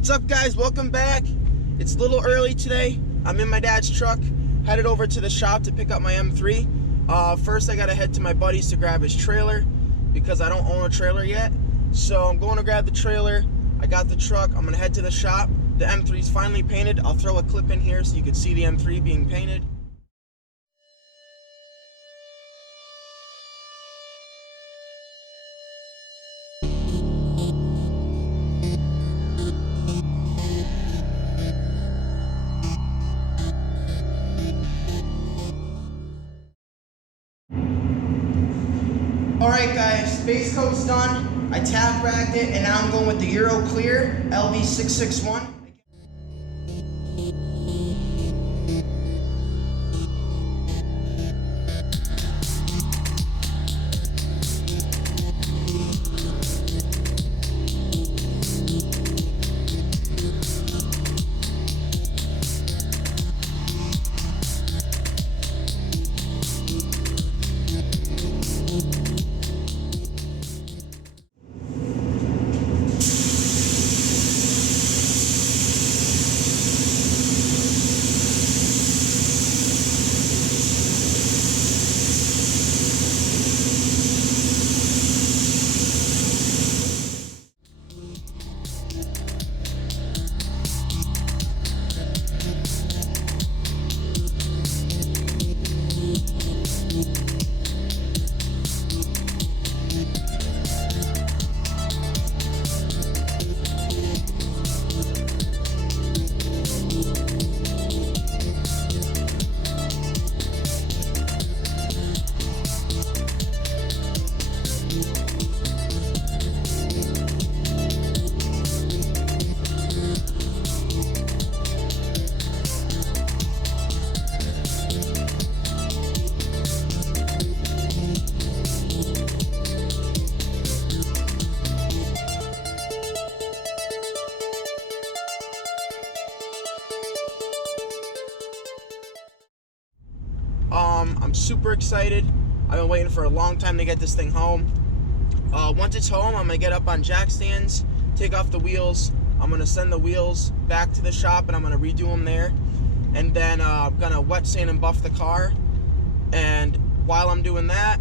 What's up, guys? Welcome back. It's a little early today. I'm in my dad's truck, headed over to the shop to pick up my M3. First, I gotta head to my buddy's to grab his trailer because I don't own a trailer yet. So I'm going to grab the trailer. I got the truck. I'm gonna head to the shop. The M3 is finally painted. I'll throw a clip in here so you can see the M3 being painted. Alright guys, base coat's done. I tap racked it and now I'm going with the Euro Clear LV661. I'm super excited. I've been waiting for a long time to get this thing home. Once it's home, I'm gonna get up on jack stands, take off the wheels. I'm gonna send the wheels back to the shop and I'm gonna redo them there. And then I'm gonna wet sand and buff the car. And while I'm doing that,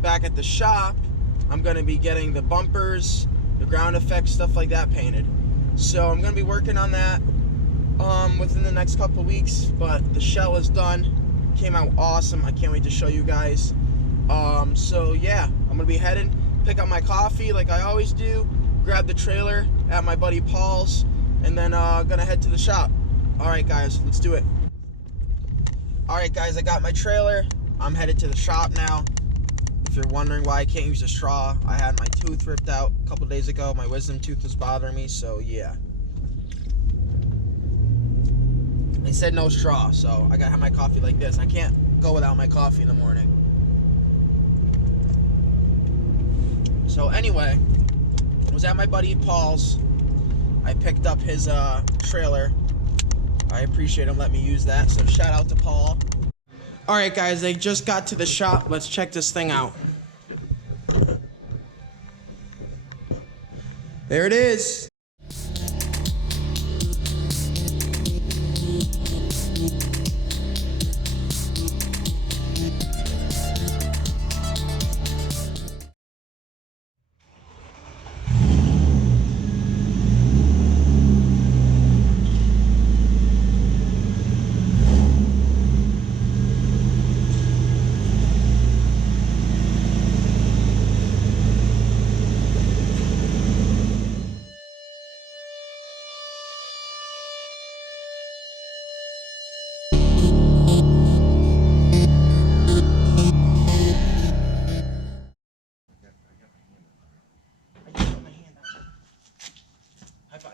back at the shop, I'm gonna be getting the bumpers, the ground effects, stuff like that painted. So I'm gonna be working on that within the next couple of weeks, but the shell is done. Came out awesome. I can't wait to show you guys. So yeah, I'm gonna be heading, pick up my coffee like I always do, grab the trailer at my buddy Paul's, and then gonna head to the shop. Alright guys, let's do it. Alright guys, I got my trailer. I'm headed to the shop now. If you're wondering why I can't use a straw, I had my tooth ripped out a couple days ago. My wisdom tooth was bothering me, so yeah. They said no straw, so I gotta have my coffee like this. I can't go without my coffee in the morning. So anyway, I was at my buddy Paul's. I picked up his trailer. I appreciate him letting me use that, so shout out to Paul. Alright guys, they just got to the shop. Let's check this thing out. There it is.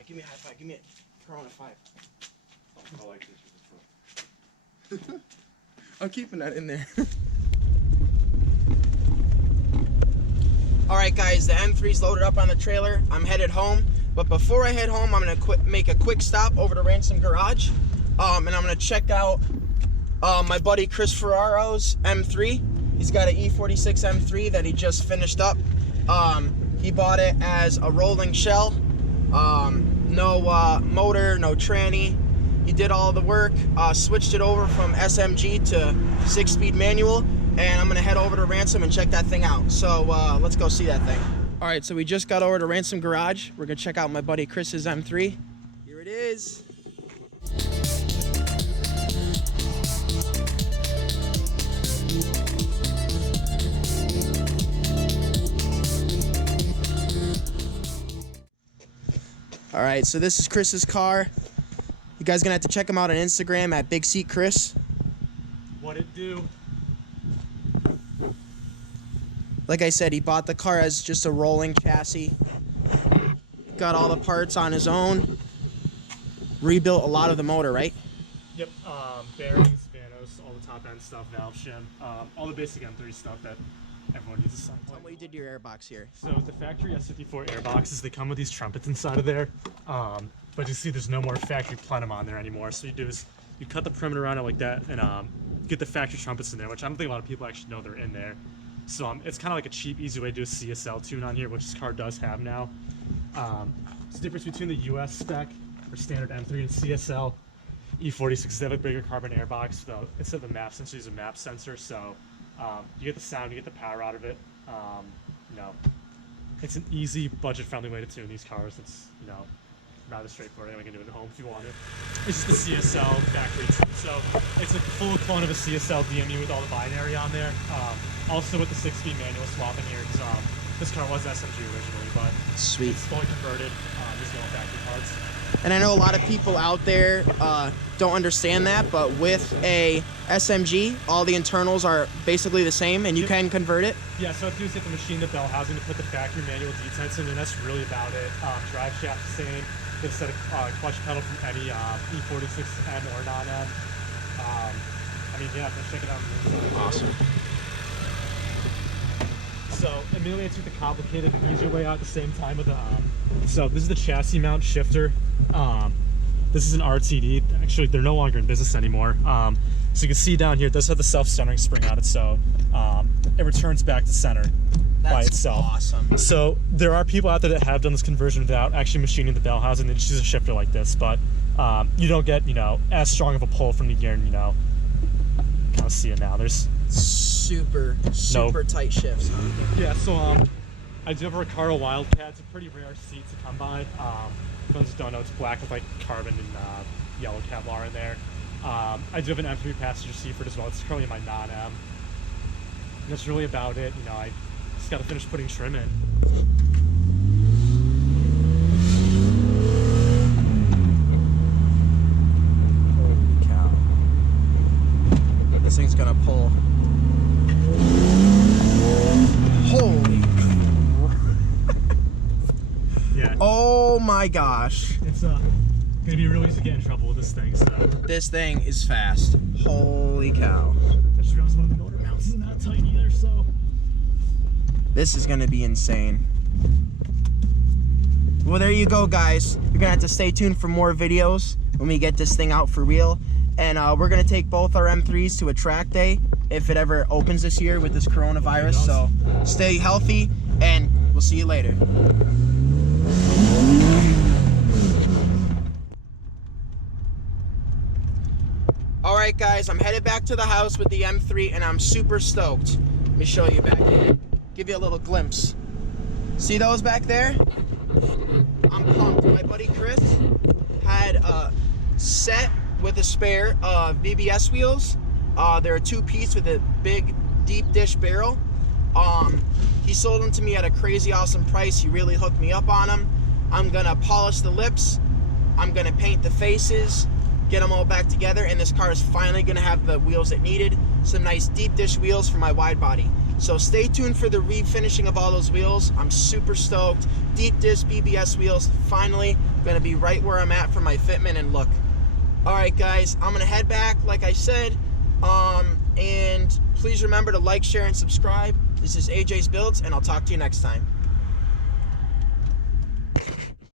Give me a high five. Give me a Corona 5. I like this. I'm keeping that in there. Alright guys, the M3's loaded up on the trailer. I'm headed home. But before I head home, I'm going to make a quick stop over to Ransom Garage. And I'm going to check out my buddy Chris Ferraro's M3. He's got an E46 M3 that he just finished up. He bought it as a rolling shell. No motor, no tranny. He did all the work, switched it over from SMG to 6-speed manual, and I'm gonna head over to Ransom and check that thing out. So let's go see that thing. All right, so we just got over to Ransom Garage. We're gonna check out my buddy Chris's M3. Here it is. All right, so this is Chris's car. You guys gonna have to check him out on Instagram at Big Seat Chris. What it do? Like I said, he bought the car as just a rolling chassis. Got all the parts on his own. Rebuilt a lot of the motor, right? Yep, bearings, vanos, all the top end stuff, valve shim, all the basic M3 stuff that everyone uses at some point. What you did to your airbox here? So the factory S54 airboxes, they come with these trumpets inside of there. But you see there's no more factory plenum on there anymore. So you do is you cut the perimeter around it like that and get the factory trumpets in there, which I don't think a lot of people actually know they're in there. So it's kind of like a cheap, easy way to do a CSL tune on here, which this car does have now. It's the difference between the US spec or standard M3 and CSL. E46, they have a bigger carbon airbox, though instead of the map sensor, use a map sensor. So you get the sound, you get the power out of it. You know, it's an easy, budget-friendly way to tune these cars. It's, you know, rather straightforward. Anyone can do it at home if you want it. It's just the CSL factory tune. So it's a full clone of a CSL DME with all the binary on there. Also with the 6-speed manual swap in here, because this car was SMG originally, but Sweet. It's fully converted. There's no factory parts. And I know a lot of people out there don't understand that, but with a SMG, all the internals are basically the same, and you can convert it. Yeah, so if you just hit the machine, the bell housing to put the factory manual detents in, and that's really about it. Drive shaft the same. Get a set of clutch pedal from any E46 M or non-M. I mean, yeah, let's check it out. Awesome. So immediately I took the complicated and easier way out at the same time with the so this is the chassis mount shifter. This is an RTD. Actually, they're no longer in business anymore. So you can see down here, it does have the self-centering spring on it, so it returns back to center by itself. Awesome. So there are people out there that have done this conversion without actually machining the bell housing. They just use a shifter like this, but you don't get, you know, as strong of a pull from the gear, and, you know, kind of see it now. There's super tight shifts. Huh? Yeah, so I do have a Recaro Wildcat. It's a pretty rare seat to come by. For those who don't know, it's black with like carbon and yellow Kevlar in there. I do have an M3 passenger seat for it as well. It's currently my non-M. And that's really about it. You know, I just got to finish putting trim in. Holy cow. This thing's gonna pull. Holy. Yeah. Oh my gosh. It's gonna be really easy to get in trouble with this thing. So this thing is fast. Holy cow. I just realized one of the motor mounts is not tight either, so this is gonna be insane. Well, there you go, guys. You're gonna have to stay tuned for more videos when we get this thing out for real. And we're gonna take both our M3s to a track day if it ever opens this year with this coronavirus. So stay healthy, and we'll see you later. All right, guys, I'm headed back to the house with the M3, and I'm super stoked. Let me show you back here. Give you a little glimpse. See those back there? I'm pumped. My buddy Chris had a set with a spare of BBS wheels. They're a 2-piece with a big deep dish barrel. He sold them to me at a crazy awesome price. He really hooked me up on them. I'm gonna polish the lips. I'm gonna paint the faces, get them all back together, and this car is finally gonna have the wheels it needed. Some nice deep dish wheels for my wide body. So stay tuned for the refinishing of all those wheels. I'm super stoked. Deep dish BBS wheels, finally gonna be right where I'm at for my fitment and look. All right, guys, I'm gonna head back, like I said, and please remember to like, share, and subscribe. This is AJ's Builds, and I'll talk to you next time.